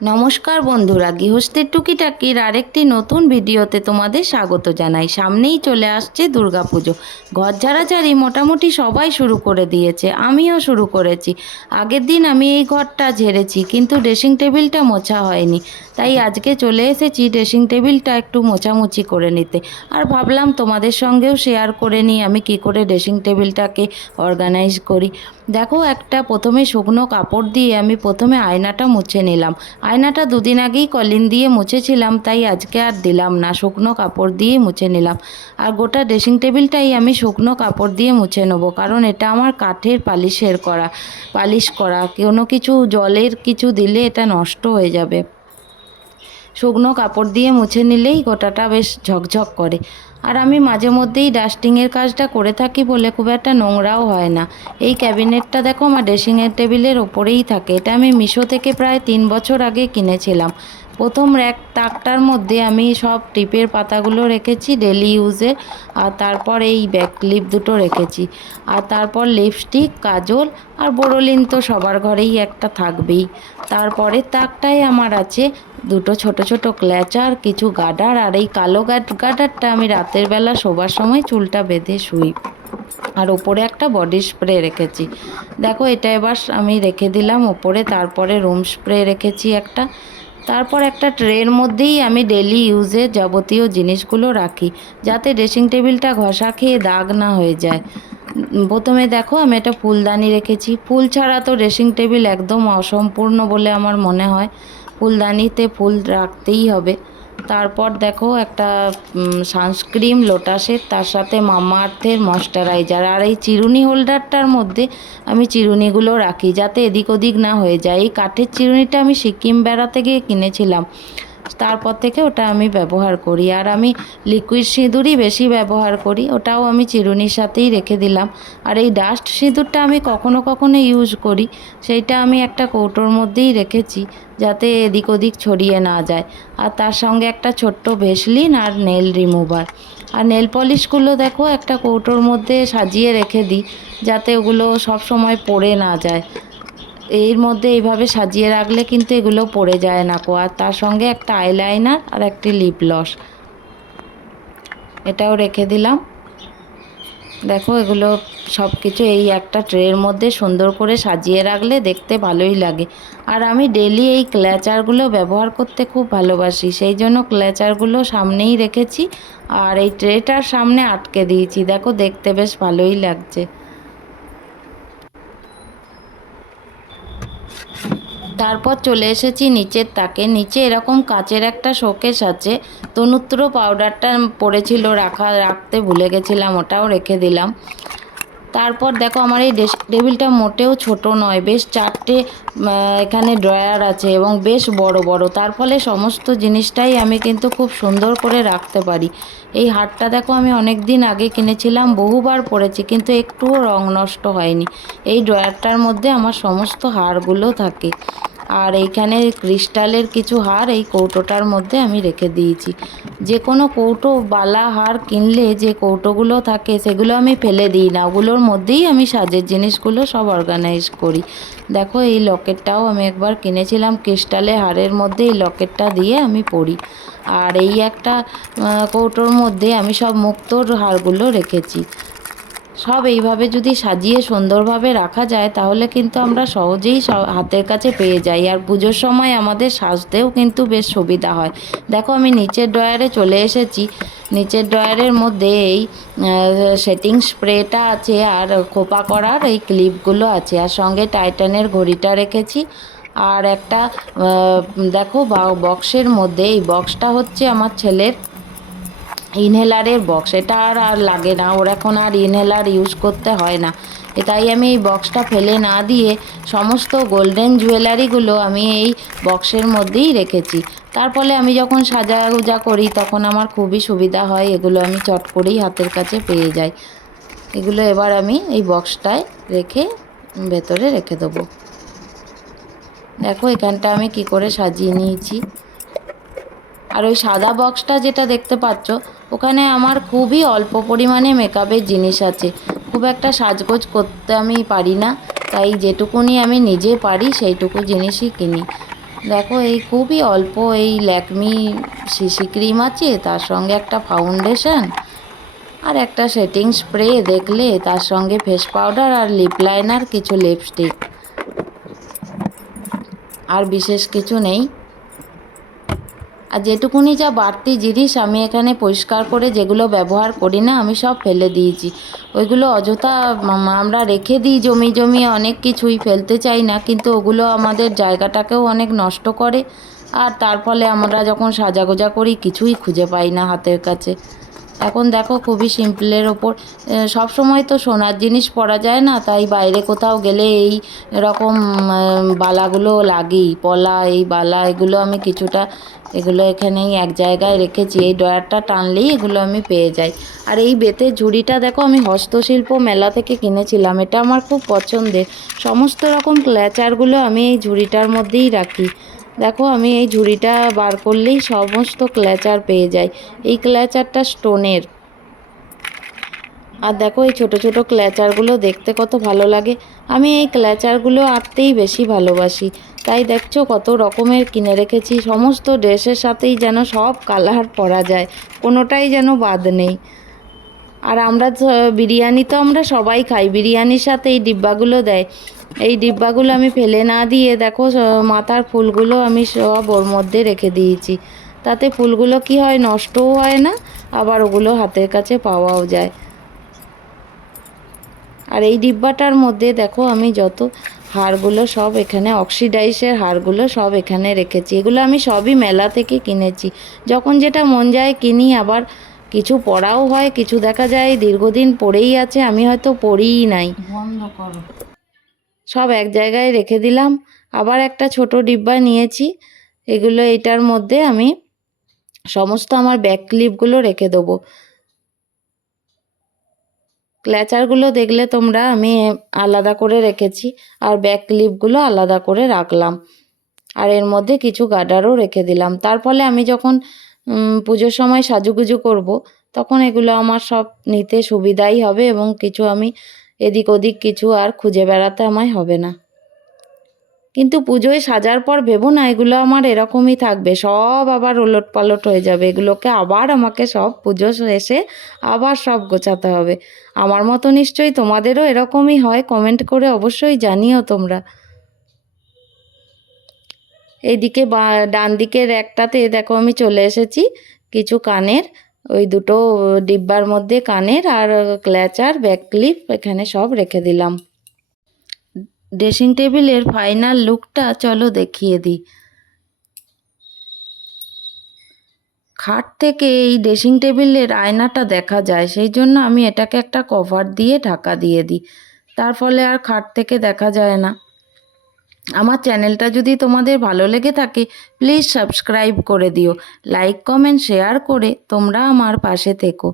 নমস্কার বন্ধুরা, গৃহস্থের টুকিটাকির আরেকটি নতুন ভিডিওতে তোমাদের স্বাগত জানাই। সামনেই চলে আসছে দুর্গাপুজো। ঘর ঝাড়াঝাড়ি মোটামুটি সবাই শুরু করে দিয়েছে, আমিও শুরু করেছি। আগের দিন আমি এই ঘরটা ঝেড়েছি, কিন্তু ড্রেসিং টেবিলটা মোছা হয়নি, তাই আজকে চলে এসেছি ড্রেসিং টেবিলটা একটু মোছামুছি করে নিতে। আর ভাবলাম তোমাদের সঙ্গেও শেয়ার করে নিই আমি কি করে ড্রেসিং টেবিলটাকে অর্গানাইজ করি। দেখো, একটা প্রথমে শুকনো কাপড় দিয়ে আমি প্রথমে আয়নাটা মুছে নিলাম। আয়নাটা দুদিন আগেই কলিন দিয়ে মুছেছিলাম, তাই আজকে আর দিলাম না, শুকনো কাপড় দিয়ে মুছে নিলাম। আর গোটা ড্রেসিং টেবিলটাই আমি শুকনো কাপড় দিয়ে মুছে নেবো, কারণ এটা আমার কাঠের পালিশ করা, কোনো কিছু জলের কিছু দিলে এটা নষ্ট হয়ে যাবে। শুকনো কাপড় দিয়ে মুছে নিলেই গোটাটা বেশ ঝকঝক করে। আর আমি মাঝে মধ্যেই ডাস্টিংয়ের কাজটা করে থাকি বলে খুব একটা নোংরাও হয় না। এই ক্যাবিনেটটা দেখো আমার ড্রেসিংয়ের টেবিলের ওপরেই থাকে। এটা আমি মিশো থেকে প্রায় 3 বছর আগে কিনেছিলাম। প্রথম তাকটার মধ্যে আমি সব টিপের পাতাগুলো রেখেছি ডেলি ইউজের, আর তারপর এই ব্যাক ক্লিপ দুটো রেখেছি, আর তারপর লিপস্টিক, কাজল আর বোরোলিন তো সবার ঘরেই একটা থাকবেই। তারপরের তাকটায় আমার আছে দুটো ছোট ছোট ক্ল্যাচার, কিছু গার্ডার, আর এই কালো গার্ডারটা আমি রাতের বেলা শোবার সময় চুলটা বেঁধে শুই। আর ওপরে একটা বডি স্প্রে রেখেছি। দেখো, এটা এবার আমি রেখে দিলাম ওপরে। তারপরে রুম স্প্রে রেখেছি একটা। তারপর একটা ট্রের মধ্যেই আমি ডেলি ইউজের যাবতীয় জিনিসগুলো রাখি, যাতে ড্রেসিং টেবিলটা ঘষা খেয়ে দাগ না হয়ে যায়। প্রথমে দেখো, আমি একটা ফুলদানি রেখেছি। ফুল ছাড়া তো ড্রেসিং টেবিল একদম অসম্পূর্ণ বলে আমার মনে হয়, ফুলদানিতে ফুল রাখতেই হবে। তারপর দেখো, একটা সানস্ক্রিন লোটাসের, তার সাথে মামা আর্থের ময়শ্চারাইজার, আর এই চিরুনি হোল্ডারটার মধ্যে আমি চিরুনিগুলো রাখি যাতে এদিক ওদিক না হয়ে যায়। এই কাঠের চিরুনিটা আমি সিকিম বেড়াতে গিয়ে কিনেছিলাম, তারপর থেকে ওটা আমি ব্যবহার করি। আর আমি লিকুইড সিঁদুরই বেশি ব্যবহার করি, ওটাও আমি চিরুনির সাথেই রেখে দিলাম। আর এই ডাস্ট সিঁদুরটা আমি কখনো কখনো ইউজ করি, সেইটা আমি একটা কৌটোর মধ্যেই রেখেছি যাতে এদিক ওদিক ছড়িয়ে না যায়। আর তার সঙ্গে একটা ছোট্ট ভেসলিন আর নেল রিমুভার। আর নেল পলিশগুলো দেখো একটা কৌটোর মধ্যে সাজিয়ে রেখে দিই, যাতে ওগুলো সব সময় পড়ে না যায়। এর মধ্যে এইভাবে সাজিয়ে রাখলে কিন্তু এগুলো পড়ে যায় না কো। আর তার সঙ্গে একটা আইলাইনার আর একটি লিপ গ্লস, এটাও রেখে দিলাম। দেখো, এগুলো সব কিছু এই একটা ট্রের মধ্যে সুন্দর করে সাজিয়ে রাখলে দেখতে ভালোই লাগে। আর আমি ডেলি এই ক্ল্যাচারগুলো ব্যবহার করতে খুব ভালোবাসি, সেই জন্য ক্ল্যাচারগুলো সামনেই রেখেছি আর এই ট্রেটার সামনে আটকে দিয়েছি। দেখো, দেখতে বেশ ভালোই লাগছে। তারপর চলে এসেছি নিচের তাকে। নিচে এরকম কাচের একটা শোকেস আছে, তনুত্র পাউডারটা পড়েছিল, রাখতে ভুলে গেছিলাম, ওটাও রেখে দিলাম। তারপর দেখো, আমার এই টেবিলটা মোটেও ছোট নয়, বেশ 4টে এখানে ড্রয়ার আছে এবং বেশ বড় বড়, তার ফলে সমস্ত জিনিসটাই আমি কিন্তু খুব সুন্দর করে রাখতে পারি। এই হারটা দেখো, আমি অনেক দিন আগে কিনেছিলাম, বহুবার পরেছি, কিন্তু একটুও রং নষ্ট হয়নি। এই ড্রয়ারটার মধ্যে আমার সমস্ত হারগুলো থাকে। আর এইখানে ক্রিস্টালের কিছু হার এই কৌটোটার মধ্যে আমি রেখে দিয়েছি। যে কোনো কৌটো, বালা, হার কিনলে যে কৌটোগুলো থাকে সেগুলো আমি ফেলে দিই না, ওগুলোর মধ্যেই আমি সাজের জিনিসগুলো সব অর্গানাইজ করি। দেখো, এই লকেটটাও আমি একবার কিনেছিলাম, ক্রিস্টালের হারের মধ্যে এই লকেটটা দিয়ে আমি পরি। আর এই একটা কৌটোর মধ্যে আমি সব মুক্তোর হারগুলো রেখেছি। সব এইভাবে যদি সাজিয়ে সুন্দরভাবে রাখা যায় তাহলে কিন্তু আমরা সহজেই হাতের কাছে পেয়ে যাই, আর পুজোর সময় আমাদের সাজতেও কিন্তু বেশ সুবিধা হয়। দেখো, আমি নিচের ড্রয়ারে চলে এসেছি। নিচের ড্রয়ারের মধ্যে এই সেটিং স্প্রেটা আছে, আর খোপা করার এই ক্লিপগুলো আছে, আর সঙ্গে টাইটানের ঘড়িটা রেখেছি। আর একটা দেখো, বক্সের মধ্যে, এই বক্সটা হচ্ছে আমার ছেলের ইনহেলারের বক্স। এটা আর লাগে না, ওর এখন আর ইনহেলার ইউজ করতে হয় না। তাই আমি এই বক্সটা ফেলে না দিয়ে সমস্ত গোল্ডেন জুয়েলারিগুলো আমি এই বক্সের মধ্যেই রেখেছি। তার ফলে আমি যখন সাজাগুজা করি তখন আমার খুবই সুবিধা হয়, এগুলো আমি চট করেই হাতের কাছে পেয়ে যাই। এগুলো এবার আমি এই বক্সটায় রেখে ভেতরে রেখে দেবো। দেখো, এখানটা আমি কি করে সাজিয়ে নিয়েছি। আর ওই সাদা বক্সটা যেটা দেখতে পাচ্ছ, ওখানে আমার খুবই অল্প পরিমাণে মেকআপের জিনিস আছে, খুব একটা সাজগোজ করতে আমি পারি না, তাই যেটুকুনি আমি নিজে পারি সেইটুকু জিনিসই কিনি। দেখো এই খুবই অল্প এই ল্যাকমি সিসি ক্রিম আছে, তার সঙ্গে একটা ফাউন্ডেশন আর একটা সেটিং স্প্রে, দেখলে তার সঙ্গে ফেস পাউডার আর লিপ লাইনার, কিছু লিপস্টিক, আর বিশেষ কিছু নেই। আর যেটুকুনি যা বাড়তি জিনিস আমি এখানে পরিষ্কার করে যেগুলো ব্যবহার করি না আমি সব ফেলে দিয়েছি। ওইগুলো অযথা আমরা রেখে দিই জমি জমি, অনেক কিছুই ফেলতে চাই না, কিন্তু ওগুলো আমাদের জায়গাটাকেও অনেক নষ্ট করে। আর তার ফলে আমরা যখন সাজাগোজা করি কিছুই খুঁজে পাই না হাতের কাছে। এখন দেখো খুবই সিম্পলের ওপর, সব সময় তো সোনার জিনিস পরা যায় না, তাই বাইরে কোথাও গেলে এই রকম বালাগুলো লাগেই, পলা এই বালা এগুলো আমি কিছুটা, এগুলো এখানেই এক জায়গায় রেখেছি, এই ড্রয়ারটা টানলেই এগুলো আমি পেয়ে যাই। আর এই বেতের ঝুড়িটা দেখো আমি হস্তশিল্প মেলা থেকে কিনেছিলাম, এটা আমার খুব পছন্দের। সমস্ত রকম ক্ল্যাচারগুলো আমি এই ঝুড়িটার মধ্যেই রাখি। দেখো আমি এই ঝুড়িটা বার করলেই সমস্ত ক্ল্যাচার পেয়ে যাই। এই ক্ল্যাচারটা স্টোনের। আর দেখো এই ছোট ছোট ক্ল্যাচারগুলো দেখতে কত ভালো লাগে। আমি এই ক্ল্যাচারগুলো আঁকতেই বেশি ভালোবাসি, তাই দেখছো কত রকমের কিনে রেখেছি। সমস্ত ড্রেসের সাথেই যেন সব কালার পরা যায়, কোনোটাই যেন বাদ নেই। আর আমরা বিরিয়ানি তো আমরা সবাই খাই, বিরিয়ানির সাথে এই ডিব্বাগুলো দেয়। এই ডিব্বাগুলো আমি ফেলে না দিয়ে দেখো মাথার ফুলগুলো আমি সব ওর মধ্যে রেখে দিয়েছি। তাতে ফুলগুলো কি হয়, নষ্টও হয় না, আবার ওগুলো হাতের কাছে পাওয়াও যায়। আর এই ডিব্বাটার মধ্যে দেখো আমি যত হারগুলো সব এখানে, অক্সিডাইজের হারগুলো সব এখানে রেখেছি। এগুলো আমি সবই মেলা থেকে কিনেছি, যখন যেটা মন যায় কিনি। আবার কিছু পড়াও হয়, কিছু দেখা যায় দীর্ঘদিন পড়েই আছে, আমি হয়তো পড়িই নাই। বন্ধ করো। সব এক জায়গায় রেখে দিলাম। আবার একটা ছোট ডিব্বা নিয়েছি, এগুলো এটার মধ্যে আমি সমস্ত আমার ব্যাক ক্লিপগুলো রেখে দেবো। ক্ল্যাচারগুলো দেখলে তোমরা আমি আলাদা করে রেখেছি, আর ব্যাক ক্লিপগুলো আলাদা করে রাখলাম। আর এর মধ্যে কিছু গার্ডারও রেখে দিলাম। তার ফলে আমি যখন পুজোর সময় সাজুগুজু করব, তখন এগুলো আমার সব নিতে সুবিধাই হবে, এবং কিছু আমি এদিক ওদিক কিছু আর খুঁজে বেড়াতে আমায় হবে না। কিন্তু পুজোয় সাজার পর ভেবো না এগুলো আমার এরকমই থাকবে, সব আবার ওলট পালট হয়ে যাবে। এগুলোকে আবার আমাকে সব পুজো শেষে আবার সব গোছাতে হবে। আমার মতো নিশ্চয়ই তোমাদেরও এরকমই হয়, কমেন্ট করে অবশ্যই জানিও তোমরা। এইদিকে ডান দিকের একটাতে দেখো আমি চলে এসেছি, কিছু কানের, ওই দুটো ডিব্বার মধ্যে কানের আর ক্ল্যাচার ব্যাক ক্লিপ এখানে সব রেখে দিলাম। ড্রেসিং টেবিলের ফাইনাল লুকটা চলো দেখিয়ে দিই। খাট থেকে এই ড্রেসিং টেবিলের আয়নাটা দেখা যায়, সেই জন্য আমি এটাকে একটা কভার দিয়ে ঢাকা দিয়ে দিই, তার ফলে আর খাট থেকে দেখা যায় না। আমার চ্যানেলটা যদি তোমাদের ভালো লেগে থাকে প্লিজ সাবস্ক্রাইব করে দিও, লাইক কমেন্ট শেয়ার করে তোমরা আমার পাশে থেকো।